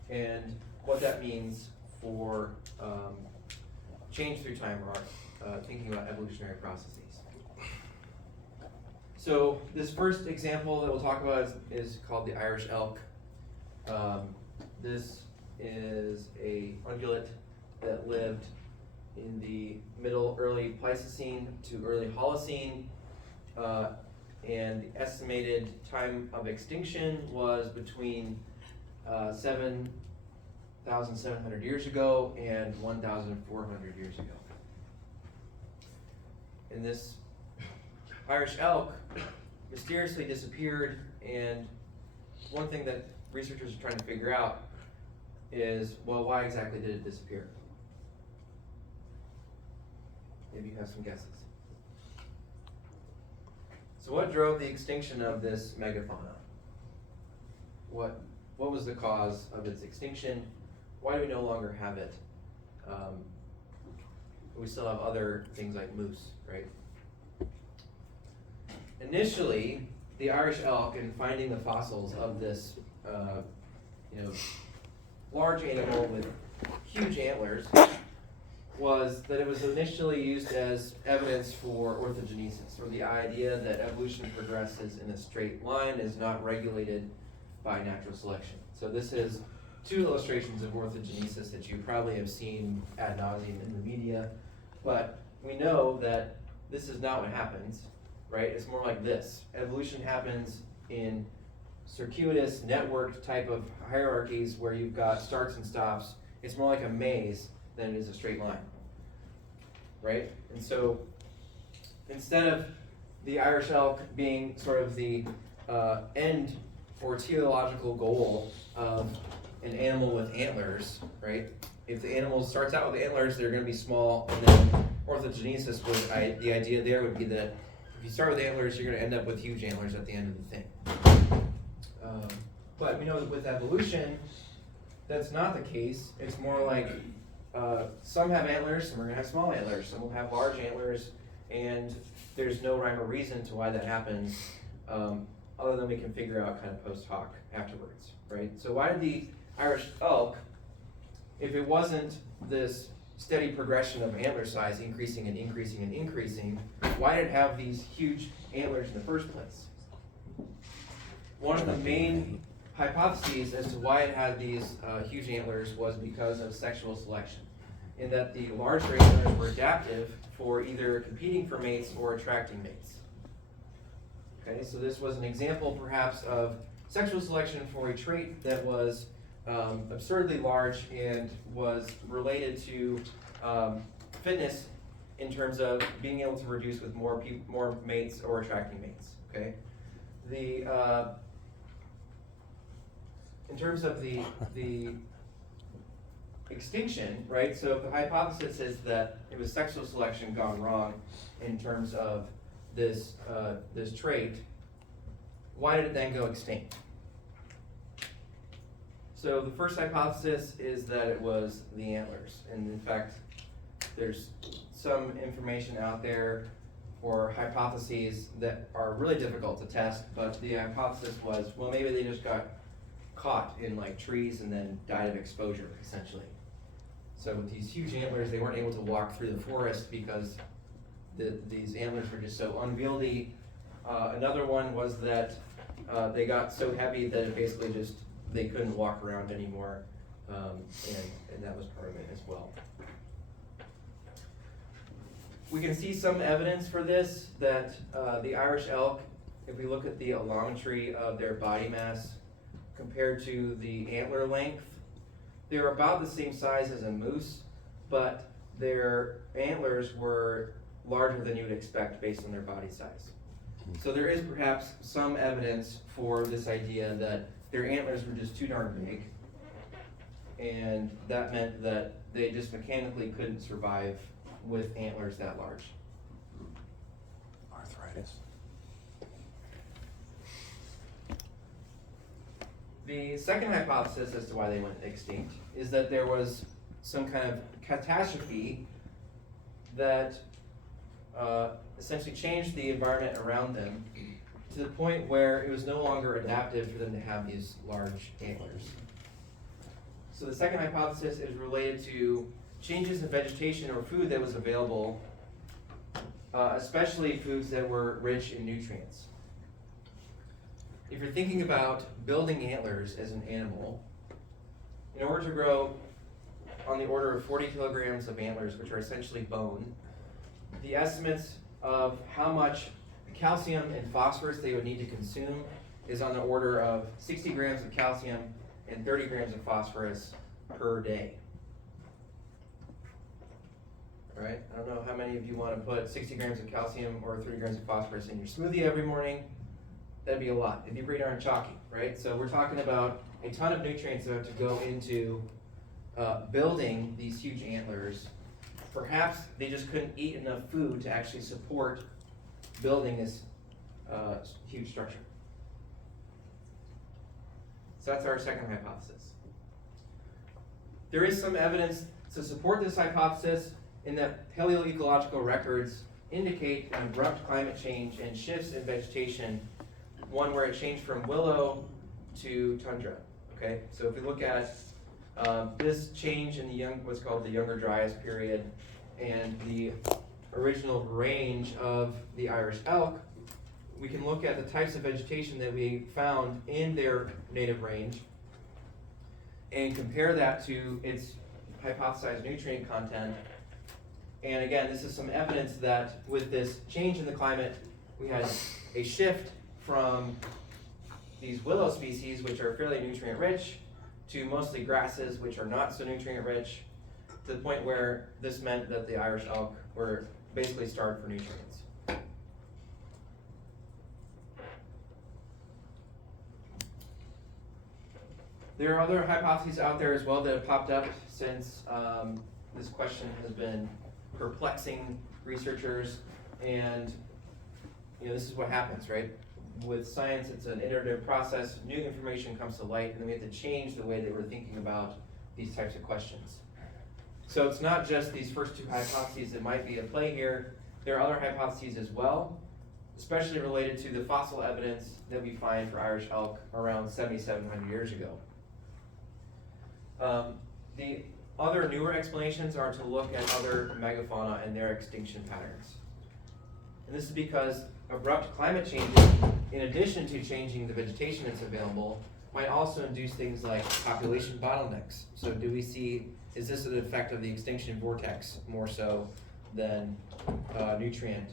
and what that means for change through time, or thinking about evolutionary processes. So this first example that we'll talk about is called the Irish elk. This is a ungulate that lived in the early Pleistocene to early Holocene, and the estimated time of extinction was between 7,700 years ago and 1,400 years ago. And this Irish elk mysteriously disappeared, and one thing that researchers are trying to figure out is, well, why exactly did it disappear? Maybe you have some guesses. So what drove the extinction of this megafauna? What was the cause of its extinction? Why do we no longer have it? We still have other things like moose, right? Initially, the Irish elk, in finding the fossils of this, large animal with huge antlers, was that it was initially used as evidence for orthogenesis, or the idea that evolution progresses in a straight line, is not regulated by natural selection. So this is two illustrations of orthogenesis that you probably have seen ad nauseum in the media, but we know that this is not what happens, right? It's more like this. Evolution happens in circuitous, networked type of hierarchies where you've got starts and stops. It's more like a maze than it is a straight line, right? And so instead of the Irish elk being sort of the end or teleological goal of an animal with antlers, right? If the animal starts out with antlers, they're going to be small, and then orthogenesis was the idea there would be that if you start with antlers, you're going to end up with huge antlers at the end of the thing. But we know that with evolution, that's not the case. It's more like some have antlers, some are going to have small antlers, some will have large antlers, and there's no rhyme or reason to why that happens, other than we can figure out kind of post hoc afterwards, right? So why did the Irish elk, if it wasn't this steady progression of antler size increasing and increasing and increasing, why did it have these huge antlers in the first place? One of the main hypotheses as to why it had these huge antlers was because of sexual selection, in that the larger antlers were adaptive for either competing for mates or attracting mates. Okay, so this was an example perhaps of sexual selection for a trait that was absurdly large and was related to fitness in terms of being able to reduce with more mates or attracting mates. Okay, in terms of the extinction, right? So if the hypothesis is that it was sexual selection gone wrong in terms of this trait, why did it then go extinct? So the first hypothesis is that it was the antlers, and in fact, there's some information out there for hypotheses that are really difficult to test, but the hypothesis was, well, maybe they just got caught in like trees and then died of exposure, essentially. So with these huge antlers, they weren't able to walk through the forest because these antlers were just so unwieldy. Another one was that they got so heavy that it basically just, they couldn't walk around anymore, and that was part of it as well. We can see some evidence for this, that the Irish elk, if we look at the allometry of their body mass compared to the antler length, they're about the same size as a moose, but their antlers were larger than you would expect based on their body size. So there is perhaps some evidence for this idea that their antlers were just too darn big, and that meant that they just mechanically couldn't survive with antlers that large. Arthritis. The second hypothesis as to why they went extinct is that there was some kind of catastrophe that essentially changed the environment around them to the point where it was no longer adaptive for them to have these large antlers. So the second hypothesis is related to changes in vegetation or food that was available, especially foods that were rich in nutrients. If you're thinking about building antlers as an animal, in order to grow on the order of 40 kilograms of antlers, which are essentially bone, the estimates of how much calcium and phosphorus they would need to consume is on the order of 60 grams of calcium and 30 grams of phosphorus per day. Right? I don't know how many of you want to put 60 grams of calcium or 30 grams of phosphorus in your smoothie every morning. That'd be a lot. It'd be pretty darn chalky, right? So we're talking about a ton of nutrients that have to go into building these huge antlers. Perhaps they just couldn't eat enough food to actually support building this huge structure. So that's our second hypothesis. There is some evidence to support this hypothesis in that paleoecological records indicate an abrupt climate change and shifts in vegetation, one where it changed from willow to tundra. Okay, so if we look at this change in the what's called the Younger Dryas period, and the original range of the Irish elk, we can look at the types of vegetation that we found in their native range and compare that to its hypothesized nutrient content. And again, this is some evidence that with this change in the climate, we had a shift from these willow species, which are fairly nutrient rich, to mostly grasses, which are not so nutrient rich, to the point where this meant that the Irish elk were basically starved for nutrients. There are other hypotheses out there as well that have popped up since this question has been perplexing researchers, and this is what happens, right? With science, it's an iterative process. New information comes to light, and then we have to change the way that we're thinking about these types of questions. So it's not just these first two hypotheses that might be at play here. there are other hypotheses as well, especially related to the fossil evidence that we find for Irish elk around 7,700 years ago. The other newer explanations are to look at other megafauna and their extinction patterns. And this is because abrupt climate changes, in addition to changing the vegetation that's available, might also induce things like population bottlenecks. So do we see, is this an effect of the extinction vortex more so than nutrient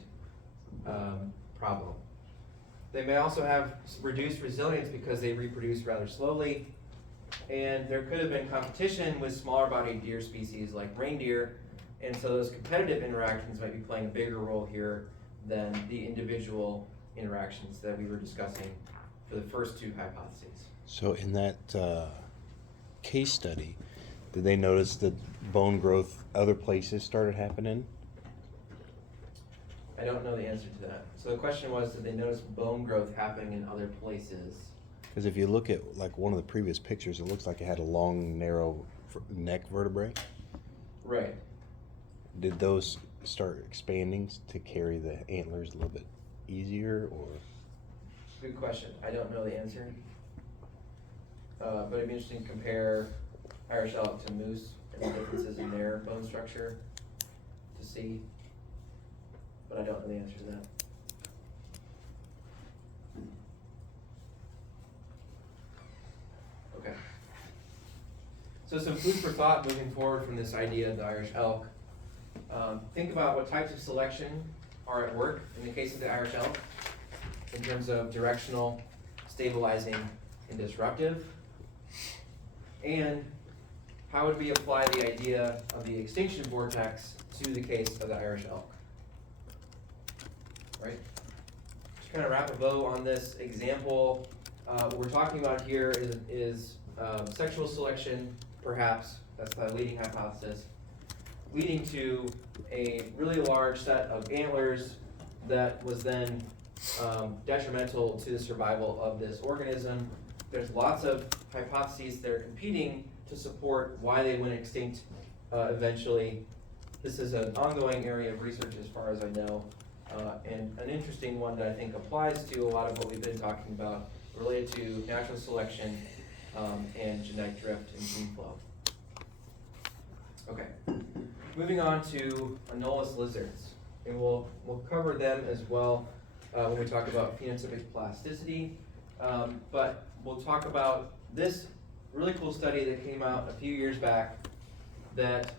problem? They may also have reduced resilience because they reproduce rather slowly, and there could have been competition with smaller bodied deer species like reindeer, and so those competitive interactions might be playing a bigger role here than the individual interactions that we were discussing for the first two hypotheses. So in that case study, did they notice that bone growth other places started happening? I don't know the answer to that. So the question was, did they notice bone growth happening in other places? Because if you look at like one of the previous pictures, it looks like it had a long, narrow neck vertebrae. Right. Did those start expanding to carry the antlers a little bit easier, or? Good question. I don't know the answer. But it'd be interesting to compare Irish elk to moose and the differences in their bone structure to see. But I don't know the answer to that. Okay. So some food for thought moving forward from this idea of the Irish elk. Think about what types of selection are at work in the case of the Irish elk in terms of directional, stabilizing, and disruptive. And how would we apply the idea of the extinction vortex to the case of the Irish elk? Right? Just kind of wrap a bow on this example. What we're talking about here is sexual selection, perhaps, that's the leading hypothesis, leading to a really large set of antlers that was then detrimental to the survival of this organism. There's lots of hypotheses that are competing to support why they went extinct eventually. This is an ongoing area of research as far as I know, and an interesting one that I think applies to a lot of what we've been talking about related to natural selection and genetic drift and gene flow. Okay, moving on to anolis lizards, and we'll cover them as well when we talk about phenotypic plasticity, but we'll talk about this really cool study that came out a few years back that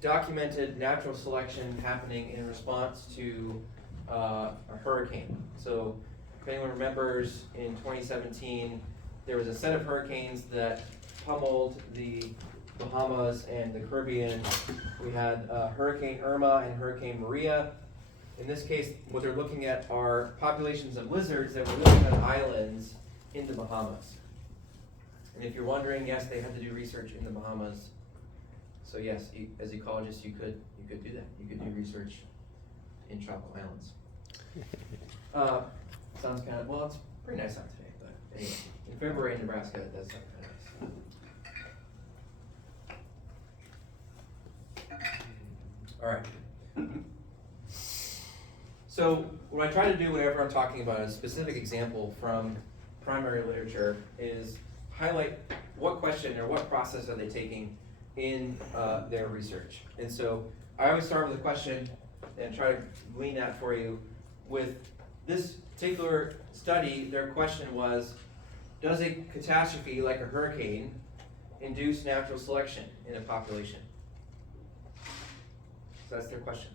documented natural selection happening in response to a hurricane. So if anyone remembers, in 2017, there was a set of hurricanes that pummeled the Bahamas and the Caribbean. We had Hurricane Irma and Hurricane Maria. In this case, what they're looking at are populations of lizards that were living on islands in the Bahamas. And if you're wondering, yes, they had to do research in the Bahamas. So yes, as ecologists, you could do that. You could do research in tropical islands. Sounds kind of, well, it's pretty nice out today, but anyway, in February in Nebraska, it does sound kind of nice. All right. So what I try to do whenever I'm talking about a specific example from primary literature is highlight what question or what process are they taking in their research. And so I always start with a question and try to glean that for you. With this particular study, their question was, does a catastrophe like a hurricane induce natural selection in a population? So that's their question.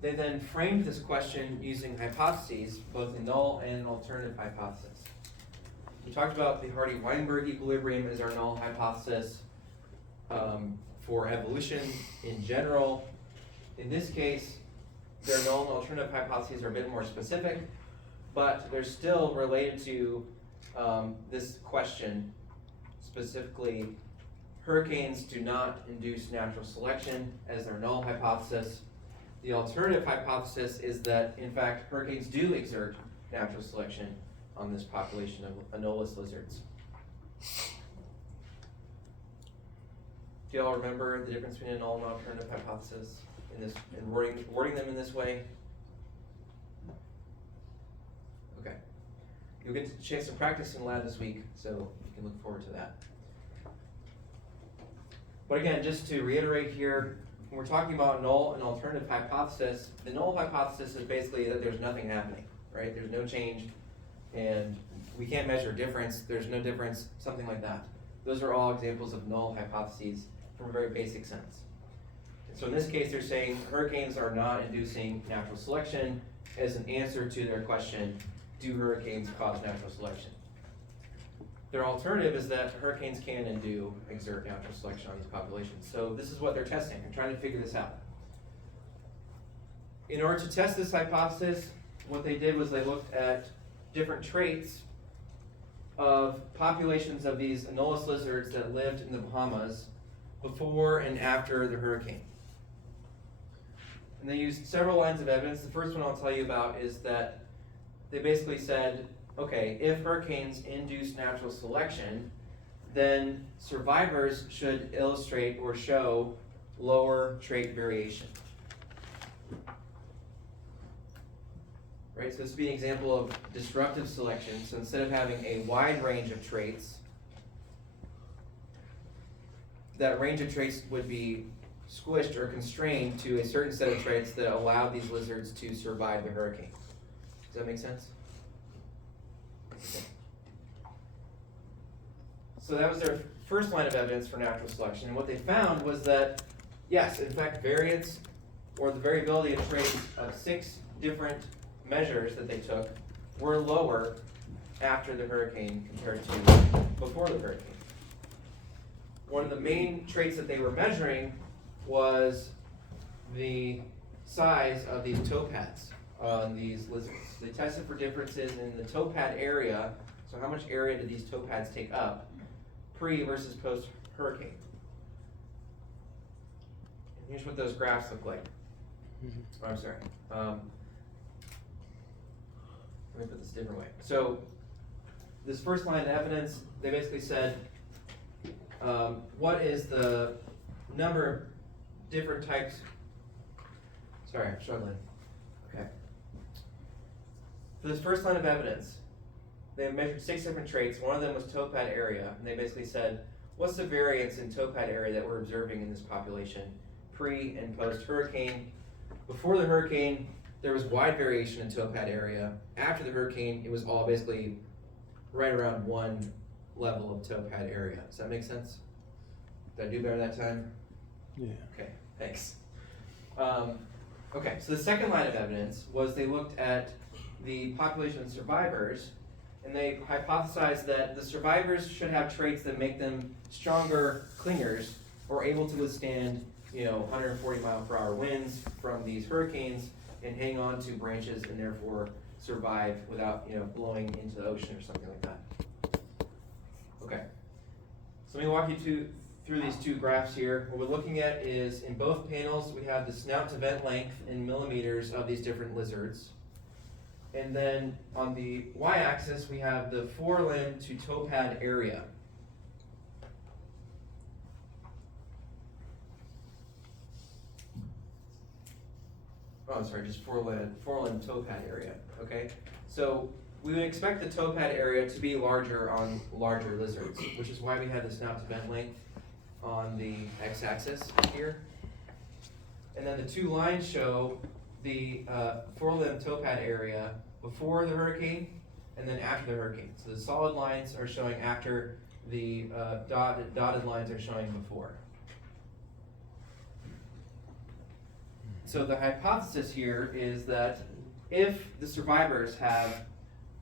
They then framed this question using hypotheses, both a null and an alternative hypothesis. We talked about the Hardy-Weinberg equilibrium as our null hypothesis for evolution in general. In this case, their null and alternative hypotheses are a bit more specific, but they're still related to this question, specifically, hurricanes do not induce natural selection as their null hypothesis. The alternative hypothesis is that, in fact, hurricanes do exert natural selection on this population of anolis lizards. Do y'all remember the difference between a null and alternative hypothesis in this, in wording them in this way? Okay. You'll get a chance to practice in lab this week, so you can look forward to that. But again, just to reiterate here, when we're talking about null and alternative hypothesis, the null hypothesis is basically that there's nothing happening, right? There's no change, and we can't measure difference, there's no difference, something like that. Those are all examples of null hypotheses from a very basic sense. And so in this case, they're saying hurricanes are not inducing natural selection as an answer to their question, do hurricanes cause natural selection? Their alternative is that hurricanes can and do exert natural selection on these populations. So this is what they're testing. They're trying to figure this out. In order to test this hypothesis, what they did was they looked at different traits of populations of these anolis lizards that lived in the Bahamas before and after the hurricane. And they used several lines of evidence. The first one I'll tell you about is that they basically said, okay, if hurricanes induce natural selection, then survivors should illustrate or show lower trait variation. Right, so this would be an example of disruptive selection. So instead of having a wide range of traits, that range of traits would be squished or constrained to a certain set of traits that allowed these lizards to survive the hurricane. Does that make sense? Okay. So that was their first line of evidence for natural selection. And what they found was that, yes, in fact, variance or the variability of traits of 6 different measures that they took were lower after the hurricane compared to before the hurricane. One of the main traits that they were measuring was the size of these toe pads on these lizards. They tested for differences in the toe pad area, so how much area did these toe pads take up pre versus post hurricane. And here's what those graphs look like. Oh, I'm sorry. Let me put this a different way. So this first line of evidence, they basically said, what is the number of different types? Sorry, I'm struggling. Okay. For this first line of evidence, they measured 6 different traits. One of them was toe pad area, and they basically said, what's the variance in toe pad area that we're observing in this population pre and post hurricane? Before the hurricane, there was wide variation in toe pad area. After the hurricane, it was all basically right around one level of toe pad area. Does that make sense? Did I do better that time? Yeah. Okay, thanks. Okay, so the second line of evidence was they looked at the population of survivors, and they hypothesized that the survivors should have traits that make them stronger clingers or able to withstand, 140 mile per hour winds from these hurricanes and hang on to branches and therefore survive without, blowing into the ocean or something like that. Okay, so let me walk you through these 2 graphs here. What we're looking at is in both panels we have the snout to vent length in millimeters of these different lizards. And then on the y-axis we have the forelimb to toe pad area. Oh, sorry, just forelimb toe pad area, okay? So we would expect the toe pad area to be larger on larger lizards, which is why we have the snout to vent length on the x-axis here. And then the 2 lines show the forelimb toe pad area before the hurricane and then after the hurricane. So the solid lines are showing after, the dotted lines are showing before. So the hypothesis here is that if the survivors have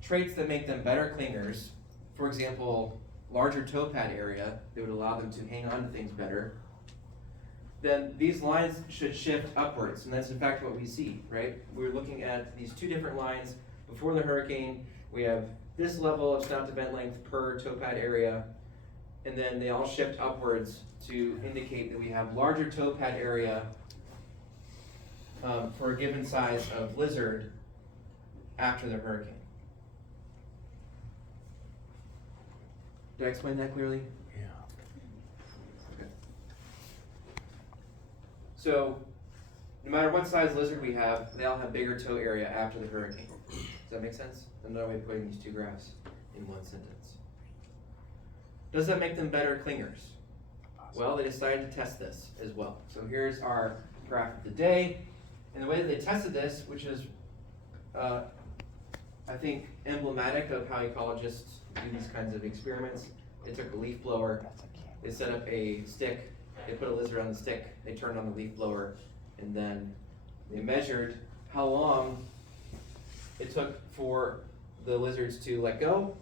traits that make them better clingers, for example, larger toe pad area that would allow them to hang on to things better, then these lines should shift upwards, and that's in fact what we see, right? We're looking at these 2 different lines. Before the hurricane, we have this level of snout to vent length per toe pad area, and then they all shift upwards to indicate that we have larger toe pad area for a given size of lizard after the hurricane. Did I explain that clearly? Yeah. Okay. So, no matter what size lizard we have, they all have bigger toe area after the hurricane. Does that make sense? Another way of putting these two graphs in one sentence. Does that make them better clingers? Well, they decided to test this as well. So here's our graph of the day. And the way that they tested this, which is, I think, emblematic of how ecologists do these kinds of experiments. They took a leaf blower, they set up a stick, they put a lizard on the stick, they turned on the leaf blower, and then they measured how long it took for the lizards to let go,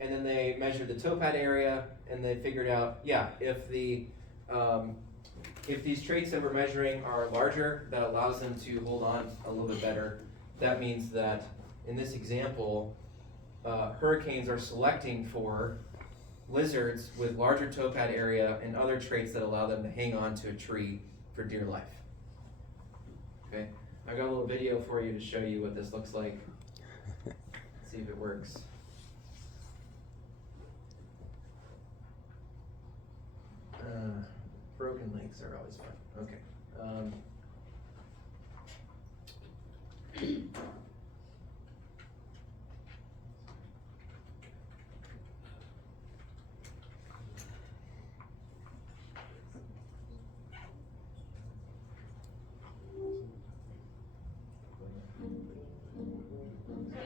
and then they measured the toe pad area, and they figured out, yeah, if these traits that we're measuring are larger, that allows them to hold on a little bit better. That means that in this example, hurricanes are selecting for lizards with larger toe pad area and other traits that allow them to hang on to a tree for dear life. Okay, I've got a little video for you to show you what this looks like. See if it works. Broken links are always fun. Okay.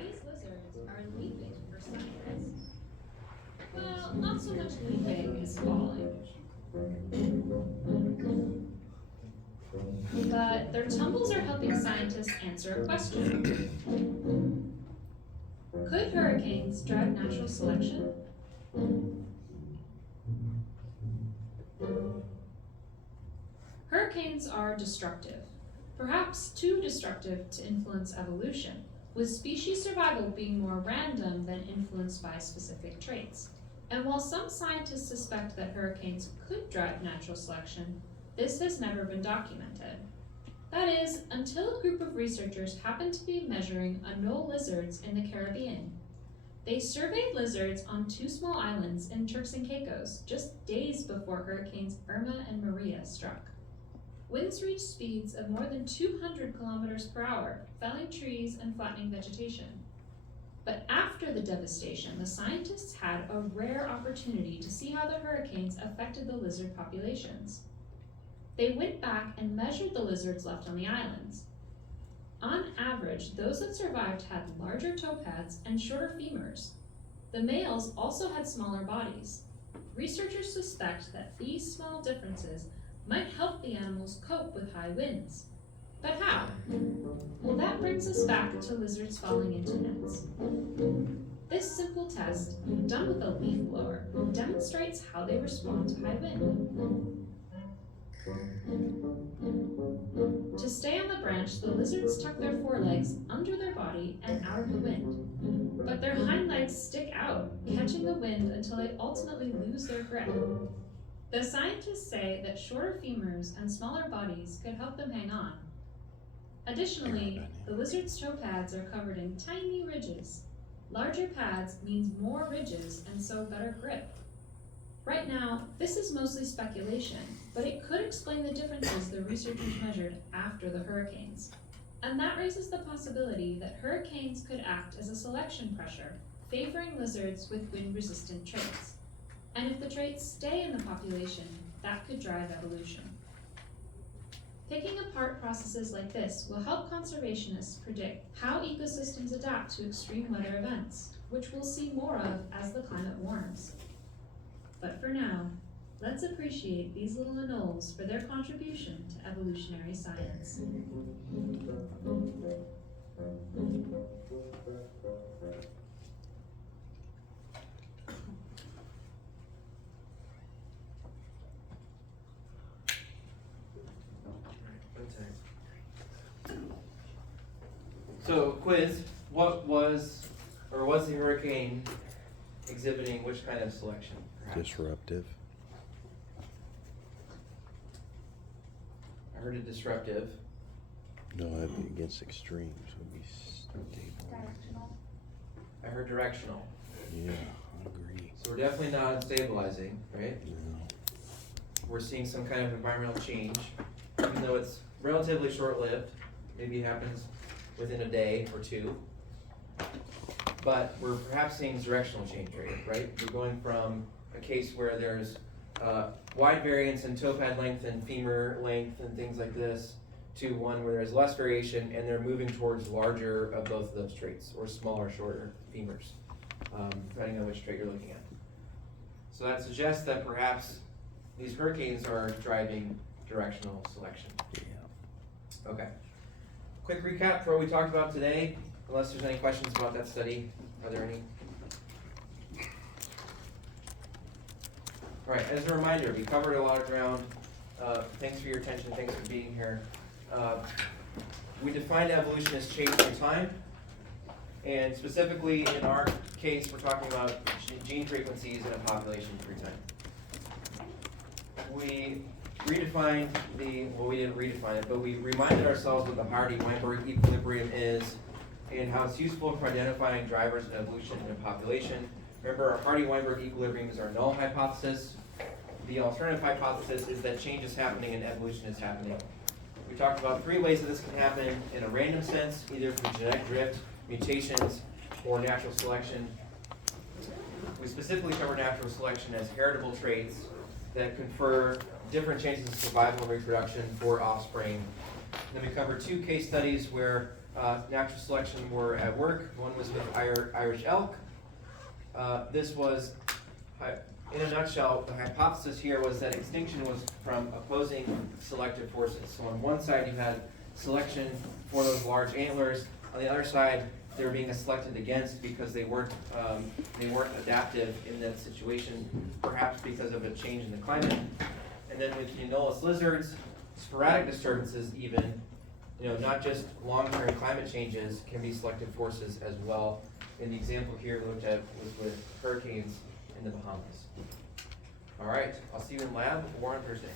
These lizards are leaping for science. Well, not so much leaping as falling. But their tumbles are helping scientists answer a question. Could hurricanes drive natural selection? Hurricanes are destructive, perhaps too destructive to influence evolution, with species survival being more random than influenced by specific traits. And while some scientists suspect that hurricanes could drive natural selection, this has never been documented. That is, until a group of researchers happened to be measuring anole lizards in the Caribbean. They surveyed lizards on 2 small islands in Turks and Caicos just days before hurricanes Irma and Maria struck. Winds reached speeds of more than 200 kilometers per hour, felling trees and flattening vegetation. But after the devastation, the scientists had a rare opportunity to see how the hurricanes affected the lizard populations. They went back and measured the lizards left on the islands. On average, those that survived had larger toe pads and shorter femurs. The males also had smaller bodies. Researchers suspect that these small differences might help the animals cope with high winds. But how? Well, that brings us back to lizards falling into nets. This simple test, done with a leaf blower, demonstrates how they respond to high wind. To stay on the branch, the lizards tuck their forelegs under their body and out of the wind. But their hind legs stick out, catching the wind until they ultimately lose their grip. The scientists say that shorter femurs and smaller bodies could help them hang on. Additionally, the lizard's toe pads are covered in tiny ridges. Larger pads means more ridges and so better grip. Right now, this is mostly speculation, but it could explain the differences the researchers measured after the hurricanes. And that raises the possibility that hurricanes could act as a selection pressure, favoring lizards with wind-resistant traits. And if the traits stay in the population, that could drive evolution. Picking apart processes like this will help conservationists predict how ecosystems adapt to extreme weather events, which we'll see more of as the climate warms. But for now, let's appreciate these little anoles for their contribution to evolutionary science. So, quiz, was the hurricane exhibiting which kind of selection? Perhaps? Disruptive. I heard a disruptive. No, that'd be against extremes. It'd be stable. Directional. I heard directional. Yeah, I agree. So we're definitely not stabilizing, right? No. We're seeing some kind of environmental change. And even though it's relatively short-lived, maybe it happens within a day or two, but we're perhaps seeing directional change rate, right? We're going from a case where there's wide variance in toe pad length and femur length and things like this, to one where there's less variation and they're moving towards larger of both of those traits, or smaller, shorter femurs, depending on which trait you're looking at. So that suggests that perhaps these hurricanes are driving directional selection. Yeah. Okay. Quick recap for what we talked about today, unless there's any questions about that study. Are there any? All right, as a reminder, we covered a lot of ground. Thanks for your attention, thanks for being here. We defined evolution as change through time, and specifically in our case, we're talking about gene frequencies in a population through time. We redefined well, we didn't redefine it, but we reminded ourselves what the Hardy-Weinberg equilibrium is and how it's useful for identifying drivers of evolution in a population. Remember, our Hardy-Weinberg equilibrium is our null hypothesis. The alternative hypothesis is that change is happening and evolution is happening. We talked about 3 ways that this can happen in a random sense, either through genetic drift, mutations, or natural selection. We specifically covered natural selection as heritable traits that confer different chances of survival and reproduction for offspring. Then we covered 2 case studies where natural selection were at work. One was with Irish elk. This was, in a nutshell, the hypothesis here was that extinction was from opposing selective forces. So on one side you had selection for those large antlers. On the other side, they were being selected against because they weren't adaptive in that situation, perhaps because of a change in the climate. And then with Eunolus lizards, sporadic disturbances even, not just long-term climate changes, can be selective forces as well. And the example here we looked at was with hurricanes in the Bahamas. All right, I'll see you in lab or on Thursday.